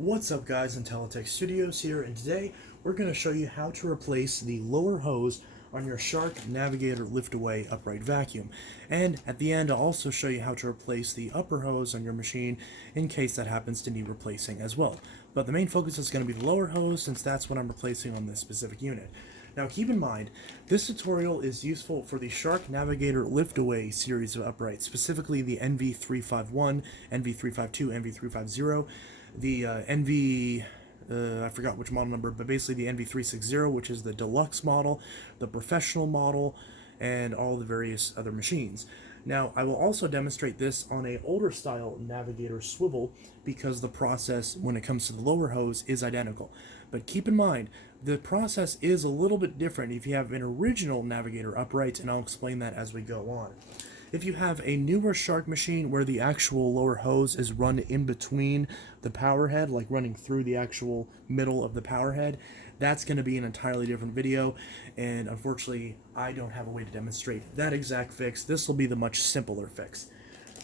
What's up guys, IntelliTech Studios here, and today we're going to show you how to replace the lower hose on your Shark Navigator lift-away upright vacuum. And at the end I'll also show you how to replace the upper hose on your machine in case that happens to need replacing as well. But the main focus is going to be the lower hose since that's what I'm replacing on this specific unit. Now keep in mind, this tutorial is useful for the Shark Navigator lift-away series of uprights, specifically the NV351, NV352, NV350, the I forgot which model number, but basically the NV3xx, which is the deluxe model, the professional model, and all the various other machines. Now, I will also demonstrate this on a older style Navigator swivel because the process when it comes to the lower hose is identical. But keep in mind, the process is a little bit different if you have an original Navigator upright, and I'll explain that as we go on. If you have a newer Shark machine where the actual lower hose is run in between the power head, like running through the actual middle of the power head, that's going to be an entirely different video, and unfortunately I don't have a way to demonstrate that exact fix. This will be the much simpler fix.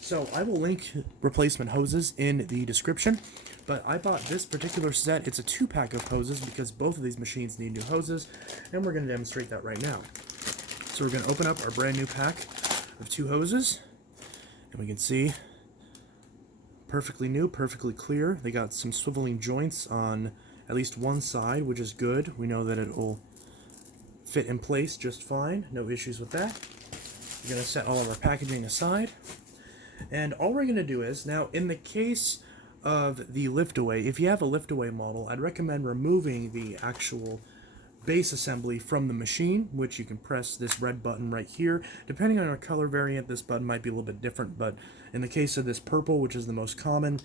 So I will link replacement hoses in the description, but I bought this particular set. It's a 2-pack of hoses because both of these machines need new hoses, and we're going to demonstrate that right now. So we're going to open up our brand new pack of 2 hoses, and we can see perfectly new, perfectly clear. They got some swiveling joints on at least one side, which is good. We know that it will fit in place just fine, no issues with that. We're going to set all of our packaging aside, and all we're going to do is, now in the case of the lift-away, if you have a lift-away model, I'd recommend removing the actual base assembly from the machine, which you can press this red button right here. Depending on our color variant, this button might be a little bit different, but in the case of this purple, which is the most common,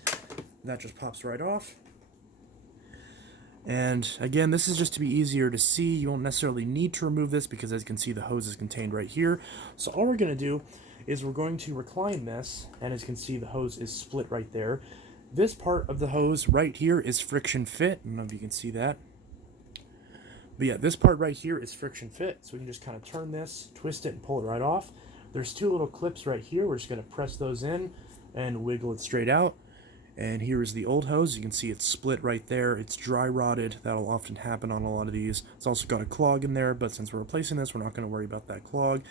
that just pops right off. And again, this is just to be easier to see. You won't necessarily need to remove this because, as you can see, the hose is contained right here. So all we're going to do is we're going to recline this, and as you can see, the hose is split right there. This part of the hose right here is friction fit. I don't know if you can see that. But yeah, this part right here is friction fit, so we can just kind of turn this, twist it, and pull it right off. There's 2 little clips right here. We're just going to press those in and wiggle it straight out. And here is the old hose. You can see it's split right there. It's dry rotted. That'll often happen on a lot of these. It's also got a clog in there, but since we're replacing this, we're not going to worry about that clog.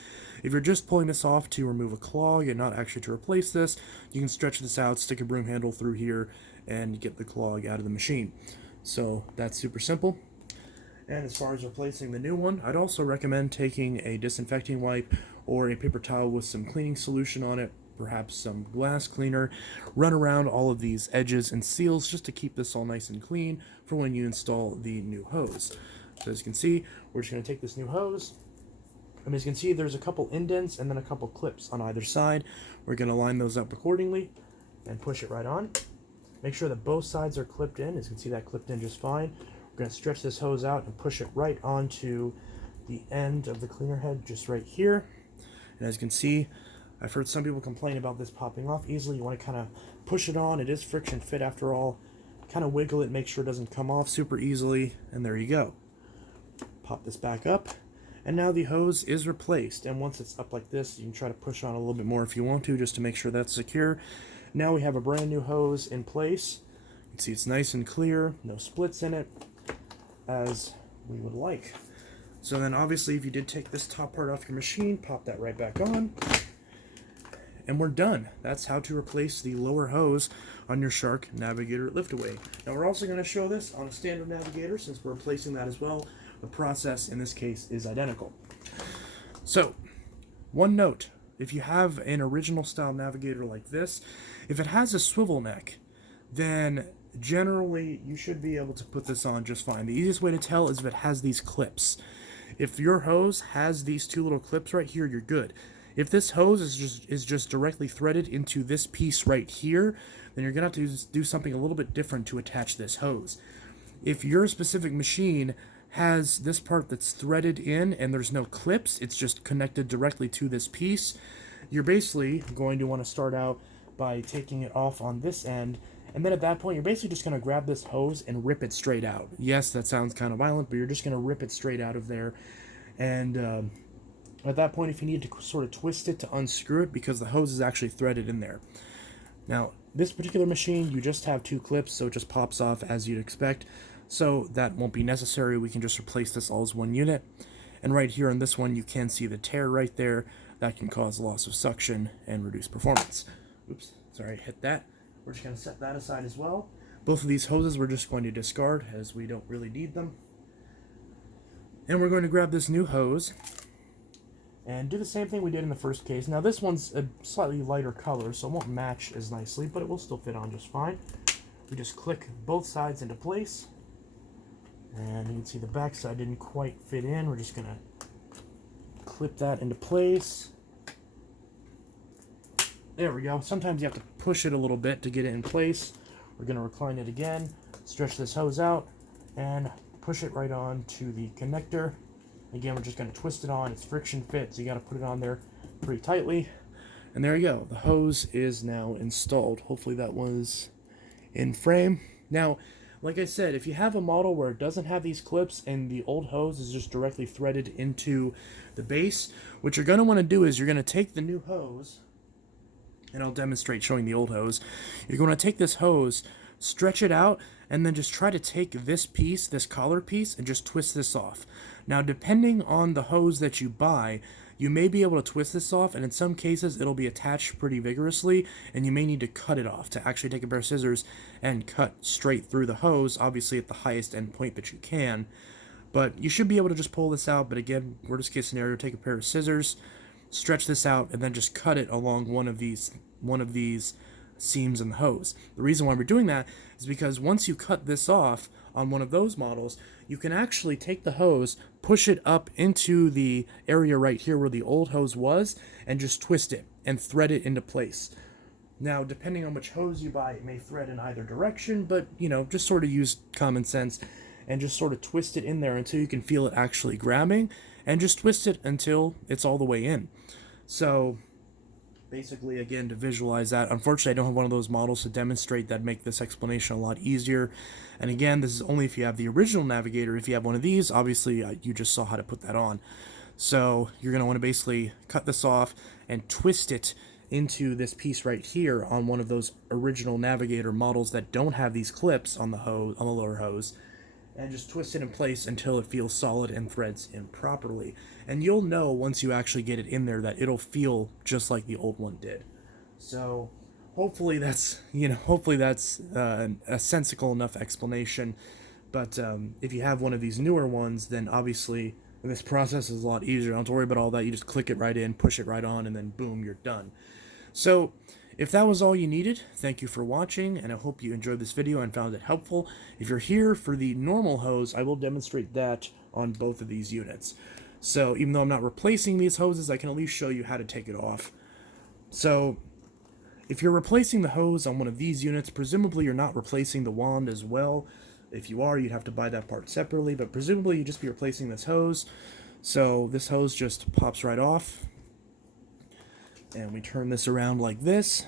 If you're just pulling this off to remove a clog and not actually to replace this, you can stretch this out, stick a broom handle through here, and get the clog out of the machine. So that's super simple. And as far as replacing the new one, I'd also recommend taking a disinfecting wipe or a paper towel with some cleaning solution on it, perhaps some glass cleaner. Run around all of these edges and seals just to keep this all nice and clean for when you install the new hose. So as you can see, we're just going to take this new hose, and as you can see, there's a couple indents and then a couple clips on either side. We're going to line those up accordingly and push it right on. Make sure that both sides are clipped in. As you can see, that clipped in just fine. We're going to stretch this hose out and push it right onto the end of the cleaner head, just right here. And as you can see, I've heard some people complain about this popping off easily. You want to kind of push it on. It is friction fit after all. Kind of wiggle it, make sure it doesn't come off super easily, and there you go. Pop this back up, and now the hose is replaced. And once it's up like this, you can try to push on a little bit more if you want to, just to make sure that's secure. Now we have a brand new hose in place. You can see it's nice and clear, no splits in it, as we would like. So then obviously if you did take this top part off your machine, pop that right back on, and we're done. That's how to replace the lower hose on your Shark Navigator lift-away. Now we're also going to show this on a standard Navigator since we're replacing that as well. The process in this case is identical. So, one note, if you have an original style Navigator like this, if it has a swivel neck, then generally you should be able to put this on just fine. The easiest way to tell is if it has these clips. If your hose has these 2 little clips right here, you're good. If this hose is just directly threaded into this piece right here, then you're going to have to do something a little bit different to attach this hose. If your specific machine has this part that's threaded in and there's no clips, it's just connected directly to this piece, you're basically going to want to start out by taking it off on this end, and then at that point you're basically just going to grab this hose and rip it straight out. Yes, that sounds kind of violent, but you're just going to rip it straight out of there. And at that point, if you need to sort of twist it to unscrew it, because the hose is actually threaded in there. Now, This particular machine, you just have 2 clips, so it just pops off as you'd expect. So that won't be necessary. We can just replace this all as one unit. And right here on this one, you can see the tear right there. That can cause loss of suction and reduce performance. Oops, sorry, I hit that. We're just going to set that aside as well. Both of these hoses we're just going to discard as we don't really need them. And we're going to grab this new hose and do the same thing we did in the first case. Now this one's a slightly lighter color, so it won't match as nicely, but it will still fit on just fine. We just click both sides into place. And you can see the back side didn't quite fit in. We're just going to clip that into place. There we go. Sometimes you have to push it a little bit to get it in place. We're going to recline it again, stretch this hose out, and push it right on to the connector. Again, we're just going to twist it on. It's friction fit, so you got to put it on there pretty tightly. And there you go. The hose is now installed. Hopefully that was in frame. Now, like I said, if you have a model where it doesn't have these clips and the old hose is just directly threaded into the base, what you're going to want to do is you're going to take the new hose, and I'll demonstrate showing the old hose. You're going to take this hose, stretch it out, and then just try to take this piece, this collar piece, and just twist this off. Now, depending on the hose that you buy, you may be able to twist this off, and in some cases it'll be attached pretty vigorously, and you may need to cut it off to actually take a pair of scissors and cut straight through the hose, obviously at the highest end point that you can. But you should be able to just pull this out, but again, worst case scenario, take a pair of scissors, stretch this out, and then just cut it along one of these seams in the hose. The reason why we're doing that is because once you cut this off on one of those models, you can actually take the hose, push it up into the area right here where the old hose was, and just twist it and thread it into place. Now, depending on which hose you buy, it may thread in either direction, but, you know, just sort of use common sense and just sort of twist it in there until you can feel it actually grabbing, and just twist it until it's all the way in. So basically, again, to visualize that, unfortunately I don't have one of those models to demonstrate that, make this explanation a lot easier. And again, this is only if you have the original Navigator. If you have one of these, obviously you just saw how to put that on. So you're going to want to basically cut this off and twist it into this piece right here on one of those original Navigator models that don't have these clips on the hose, on the lower hose, and just twist it in place until it feels solid and threads in properly. And you'll know once you actually get it in there that it'll feel just like the old one did. So hopefully that's, a sensical enough explanation. But if you have one of these newer ones, then obviously this process is a lot easier. Don't have to worry about all that. You just click it right in, push it right on, and then boom, you're done. So if that was all you needed, thank you for watching, and I hope you enjoyed this video and found it helpful. If you're here for the normal hose, I will demonstrate that on both of these units. So even though I'm not replacing these hoses, I can at least show you how to take it off. So if you're replacing the hose on one of these units, presumably you're not replacing the wand as well. If you are, you'd have to buy that part separately, but presumably you'd just be replacing this hose. So this hose just pops right off. And we turn this around like this.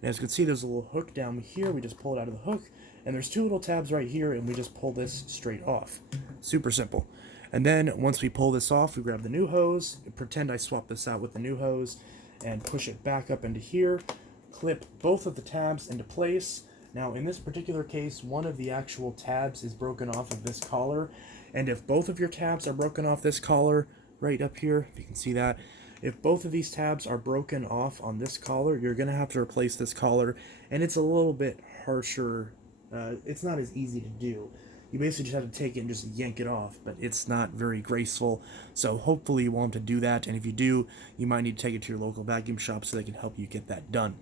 And as you can see, there's a little hook down here. We just pull it out of the hook. And there's 2 little tabs right here, and we just pull this straight off. Super simple. And then once we pull this off, we grab the new hose. Pretend I swapped this out with the new hose. And push it back up into here. Clip both of the tabs into place. Now, in this particular case, one of the actual tabs is broken off of this collar. And if both of your tabs are broken off this collar right up here, if you can see that, if both of these tabs are broken off on this collar, you're going to have to replace this collar, and it's a little bit harsher. It's not as easy to do. You basically just have to take it and just yank it off, but it's not very graceful, so hopefully you won't have to do that, and if you do, you might need to take it to your local vacuum shop so they can help you get that done.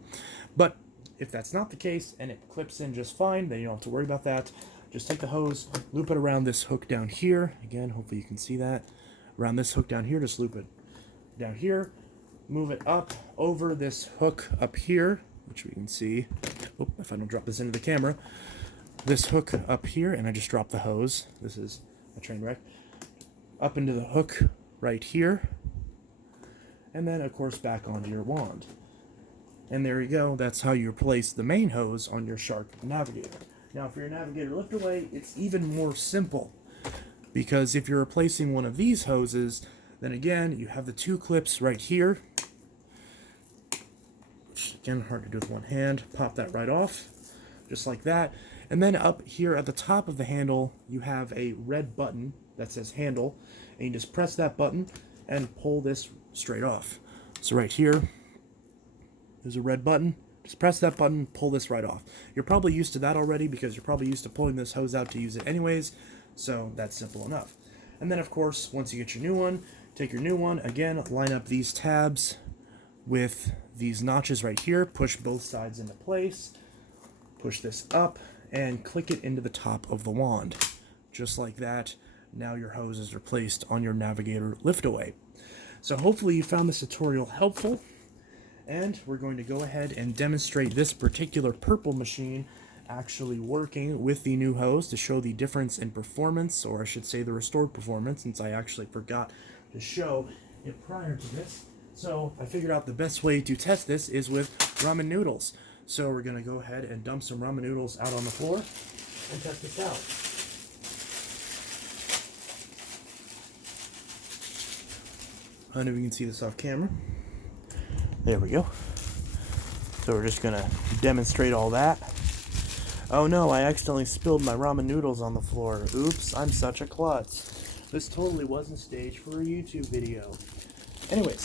But if that's not the case, and it clips in just fine, then you don't have to worry about that. Just take the hose, loop it around this hook down here. Again, hopefully you can see that. Around this hook down here, just loop it down here, move it up over this hook up here, which we can see, if I don't drop this into the camera, this hook up here, and I just dropped the hose, this is a train wreck, up into the hook right here, and then of course back onto your wand. And there you go, that's how you replace the main hose on your Shark Navigator. Now for your Navigator lift away, it's even more simple, because if you're replacing one of these hoses, then again, you have the 2 clips right here, which Again, hard to do with one hand. Pop that right off, just like that. And then up here at the top of the handle, you have a red button that says handle, and you just press that button and pull this straight off. So right here, there's a red button. Just press that button, pull this right off. You're probably used to that already because you're probably used to pulling this hose out to use it anyways, so that's simple enough. And then of course, once you get your new one, take your new one, again, line up these tabs with these notches right here, push both sides into place, push this up, and click it into the top of the wand. Just like that, now your hose is replaced on your Navigator lift-away. So hopefully you found this tutorial helpful, and we're going to go ahead and demonstrate this particular purple machine actually working with the new hose to show the difference in performance, or I should say the restored performance, since I actually forgot to show it prior to this. So I figured out the best way to test this is with ramen noodles. So we're going to go ahead and dump some ramen noodles out on the floor and test this out. I don't know if you can see this off camera. There we go. So we're just going to demonstrate all that. Oh no, I accidentally spilled my ramen noodles on the floor. Oops, I'm such a klutz. This totally wasn't staged for a YouTube video. Anyways,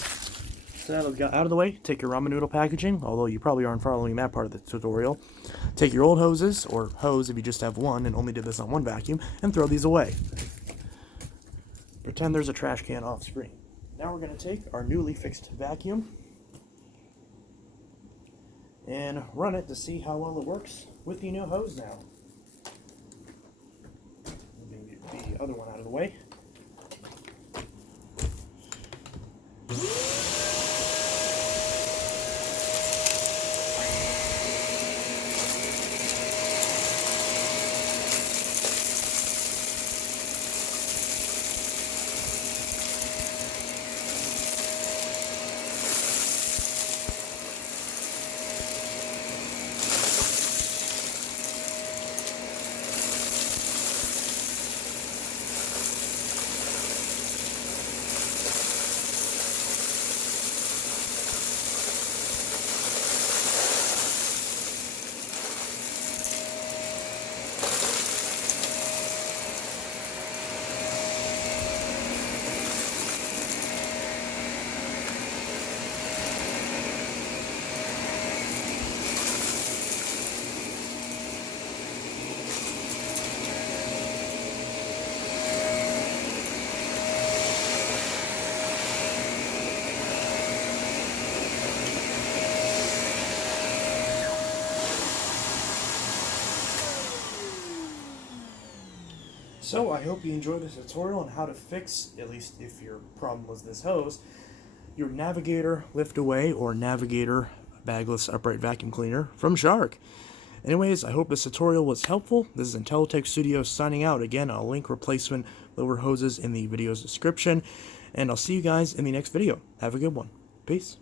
so now that we've got out of the way, take your ramen noodle packaging, although you probably aren't following that part of the tutorial. Take your old hoses, or hose if you just have one and only did this on one vacuum, and throw these away. Pretend there's a trash can off screen. Now we're going to take our newly fixed vacuum and run it to see how well it works with the new hose now. Get the other one out of the way. So I hope you enjoyed this tutorial on how to fix, at least if your problem was this hose, your Navigator lift-away or Navigator bagless upright vacuum cleaner from Shark. Anyways, I hope this tutorial was helpful. This is IntelliTech Studios signing out. Again, I'll link replacement lower hoses in the video's description, and I'll see you guys in the next video. Have a good one. Peace.